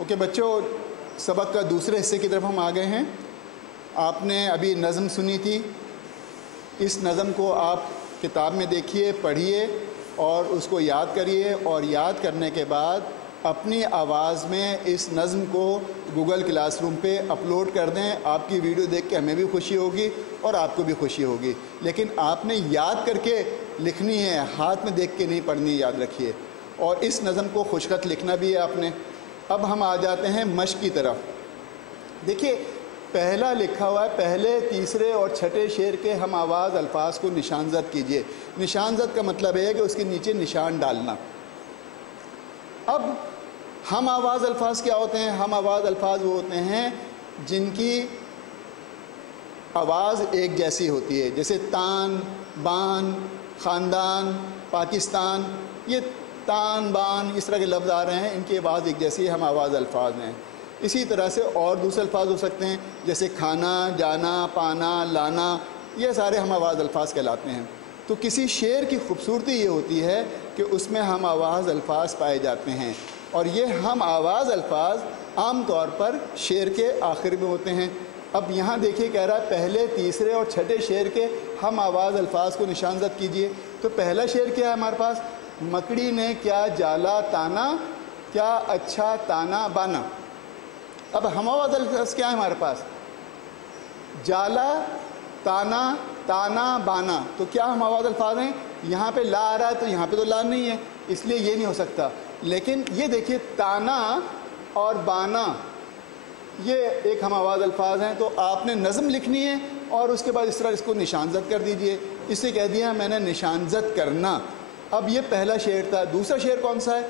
Okay بچوں، سبق کا دوسرے حصے کی طرف ہم آ گئے ہیں۔ آپ نے ابھی نظم سنی تھی، اس نظم کو آپ کتاب میں دیکھیے، پڑھیے اور اس کو یاد کریے، اور یاد کرنے کے بعد اپنی آواز میں اس نظم کو گوگل کلاس روم پہ اپلوڈ کر دیں۔ آپ کی ویڈیو دیکھ کے ہمیں بھی خوشی ہوگی اور آپ کو بھی خوشی ہوگی، لیکن آپ نے یاد کر کے لکھنی ہے، ہاتھ میں دیکھ کے نہیں پڑھنی، یاد رکھیے۔ اور اس نظم کو خوشخط لکھنا بھی ہے آپ نے۔ اب ہم آ جاتے ہیں مشق کی طرف۔ دیکھیے پہلا لکھا ہوا ہے، پہلے تیسرے اور چھٹے شعر کے ہم آواز الفاظ کو نشان زد کیجئے۔ نشان زد کا مطلب ہے کہ اس کے نیچے نشان ڈالنا۔ اب ہم آواز الفاظ کیا ہوتے ہیں؟ ہم آواز الفاظ وہ ہوتے ہیں جن کی آواز ایک جیسی ہوتی ہے، جیسے تان، بان، خاندان، پاکستان، یہ تان، بان اس طرح کے لفظ آ رہے ہیں، ان کی آواز ایک جیسی ہم آواز الفاظ ہیں۔ اسی طرح سے اور دوسرے الفاظ ہو سکتے ہیں، جیسے کھانا، جانا، پانا، لانا، یہ سارے ہم آواز الفاظ کہلاتے ہیں۔ تو کسی شعر کی خوبصورتی یہ ہوتی ہے کہ اس میں ہم آواز الفاظ پائے جاتے ہیں، اور یہ ہم آواز الفاظ عام طور پر شعر کے آخر میں ہوتے ہیں۔ اب یہاں دیکھیے کہہ رہا ہے پہلے تیسرے اور چھٹے شعر کے ہم آواز الفاظ کو نشان زد کیجئے۔ تو پہلا شعر کیا ہے ہمارے پاس؟ مکڑی نے کیا جالا تانا، کیا اچھا تانا بانا۔ اب ہم آواز الفاظ کیا ہے ہمارے پاس؟ جالا، تانا، تانا، بانا۔ تو کیا ہم آواز الفاظ ہیں؟ یہاں پہ لا آ رہا ہے تو یہاں پہ تو لا نہیں ہے، اس لیے یہ نہیں ہو سکتا۔ لیکن یہ دیکھیے تانا اور بانا یہ ایک ہم آواز الفاظ ہیں۔ تو آپ نے نظم لکھنی ہے اور اس کے بعد اس طرح اس کو نشان زد کر دیجئے۔ اس سے کہہ دیا میں نے نشان زد کرنا۔ اب یہ پہلا شعر تھا۔ دوسرا شعر کون سا ہے؟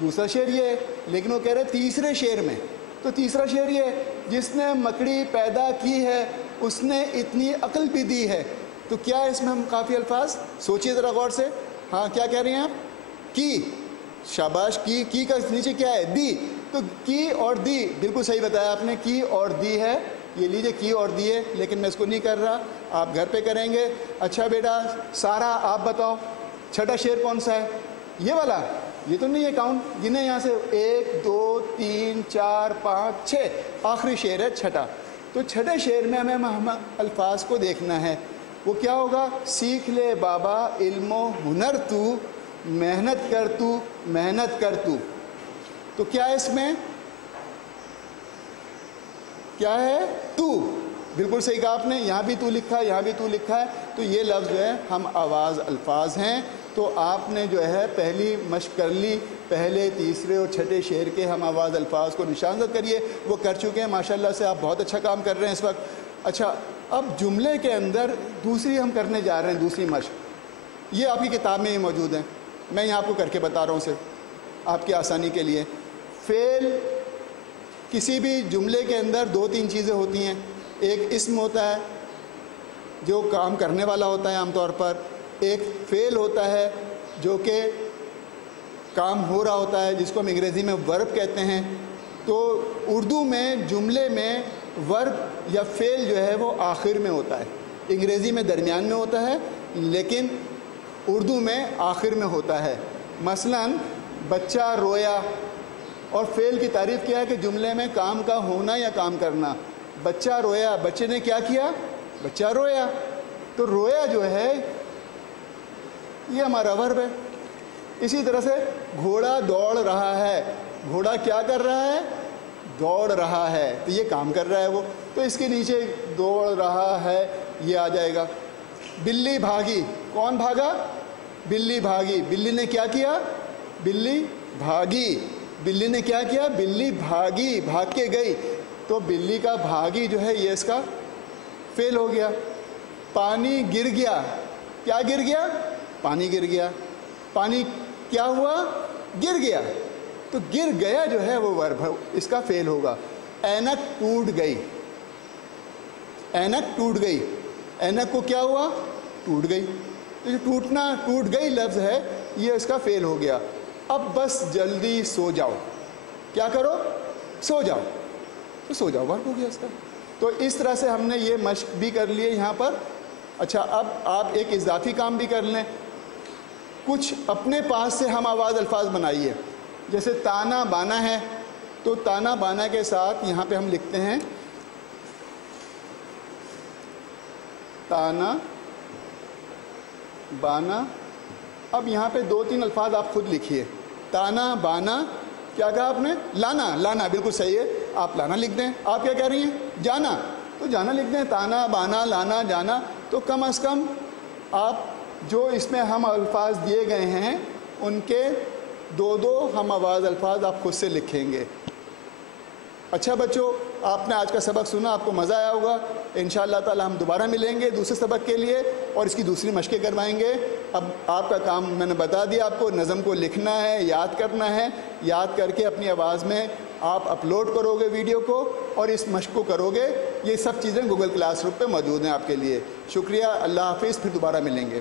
دوسرا شعر یہ ہے، لیکن وہ کہہ رہے تیسرے شعر میں۔ تو تیسرا شعر یہ ہے، جس نے مکڑی پیدا کی ہے اس نے اتنی عقل بھی دی ہے۔ تو کیا ہے اس میں ہم کافی الفاظ؟ سوچیے ذرا غور سے۔ ہاں کیا کہہ رہے ہیں آپ؟ کی، شاباش، کی کا نیچے کیا ہے؟ دی۔ تو کی اور دی، بالکل صحیح بتایا آپ نے، کی اور دی ہے۔ یہ لیجیے کی اور دی ہے، لیکن میں اس کو نہیں کر رہا، آپ گھر پہ کریں گے۔ اچھا بیٹا سارا آپ بتاؤ چھٹا شعر کون سا ہے؟ یہ والا؟ یہ تو نہیں ہے، کاؤنٹ گنے یہاں سے، 1 2 3 4 5 6، آخری شعر ہے چھٹا۔ تو چھٹے شعر میں ہمیں الفاظ کو دیکھنا ہے۔ وہ کیا ہوگا؟ سیکھ لے بابا علم و ہنر تو، محنت کر تو، محنت کر تو۔ تو کیا ہے اس میں؟ کیا ہے؟ تو۔ بالکل صحیح کہا آپ نے، یہاں بھی تو لکھا ہے، یہاں بھی تو لکھا ہے۔ تو یہ لفظ جو ہے ہم آواز الفاظ ہیں۔ تو آپ نے جو ہے پہلی مشق کر لی، پہلے تیسرے اور چھٹے شعر کے ہم آواز الفاظ کو نشان زد کریے۔ وہ کر چکے ہیں ماشاءاللہ سے، آپ بہت اچھا کام کر رہے ہیں اس وقت۔ اچھا اب جملے کے اندر دوسری ہم کرنے جا رہے ہیں، دوسری مشق، یہ آپ کی کتاب میں ہی موجود ہے، میں یہاں آپ کو کر کے بتا رہا ہوں صرف آپ کی آسانی کے لیے۔ فعل کسی بھی جملے کے اندر 2-3 چیزیں ہوتی ہیں۔ ایک اسم ہوتا ہے جو کام کرنے والا ہوتا ہے عام طور پر، ایک فعل ہوتا ہے جو کہ کام ہو رہا ہوتا ہے، جس کو ہم انگریزی میں ورب کہتے ہیں۔ تو اردو میں جملے میں ورب یا فعل جو ہے وہ آخر میں ہوتا ہے، انگریزی میں درمیان میں ہوتا ہے، لیکن اردو میں آخر میں ہوتا ہے۔ مثلا بچہ رویا، اور فعل کی تعریف کیا ہے کہ جملے میں کام کا ہونا یا کام کرنا۔ بچہ رویا، بچے نے کیا کیا؟ بچہ رویا۔ تو رویا جو ہے یہ ہمارا ورب ہے۔ اسی طرح سے گھوڑا دوڑ رہا ہے، گھوڑا کیا کر رہا ہے؟ دوڑ رہا ہے، تو یہ کام کر رہا ہے وہ، تو اس کے نیچے دوڑ رہا ہے یہ آ جائے گا۔ بلی بھاگی، کون بھاگا؟ بلی بھاگی، بلی نے کیا کیا؟ بلی بھاگی، بلی نے کیا کیا؟ بلی بھاگی، بھاگ کے گئی، تو بلی کا بھاگی جو ہے یہ اس کا فعل ہو گیا۔ پانی گر گیا، کیا گر گیا؟ پانی گر گیا۔ پانی کیا ہوا؟ گر گیا، تو گر گیا جو ہے وہ ورب ہے، اس کا فعل ہوگا۔ اینک ٹوٹ گئی، اینک ٹوٹ گئی، اینک کو کیا ہوا؟ ٹوٹ گئی۔ تو یہ ٹوٹنا، ٹوٹ گئی لفظ ہے، یہ اس کا فعل ہو گیا۔ اب بس جلدی سو جاؤ، کیا کرو؟ سو جاؤ، تو سو جاؤ ورب ہو گیا اس کا۔ تو اس طرح سے ہم نے یہ مشق بھی کر لیے یہاں پر۔ اچھا اب آپ ایک اضافی کام بھی کر لیں، کچھ اپنے پاس سے ہم آواز الفاظ بنائیے۔ جیسے تانا بانا ہے، تو تانا بانا کے ساتھ یہاں پہ ہم لکھتے ہیں تانا بانا. اب یہاں پہ 2-3 الفاظ آپ خود لکھیے. تانا بانا کیا کہا آپ نے؟ لانا. لانا بالکل صحیح ہے, آپ لانا لکھ دیں. آپ کیا کہہ رہی ہیں؟ جانا, تو جانا لکھ دیں. تانا بانا لانا جانا. تو کم از کم آپ جو اس میں ہم الفاظ دیے گئے ہیں ان کے 2 ہم آواز الفاظ آپ خود سے لکھیں گے. اچھا بچوں, آپ نے آج کا سبق سنا, آپ کو مزہ آیا ہوگا. انشاءاللہ تعالی ہم دوبارہ ملیں گے دوسرے سبق کے لیے اور اس کی دوسری مشقیں کروائیں گے. اب آپ کا کام میں نے بتا دیا, آپ کو نظم کو لکھنا ہے, یاد کرنا ہے. یاد کر کے اپنی آواز میں آپ اپلوڈ کرو گے ویڈیو کو اور اس مشق کو کرو گے. یہ سب چیزیں گوگل کلاس روم پہ موجود ہیں آپ کے لیے. شکریہ, اللہ حافظ, پھر دوبارہ ملیں گے.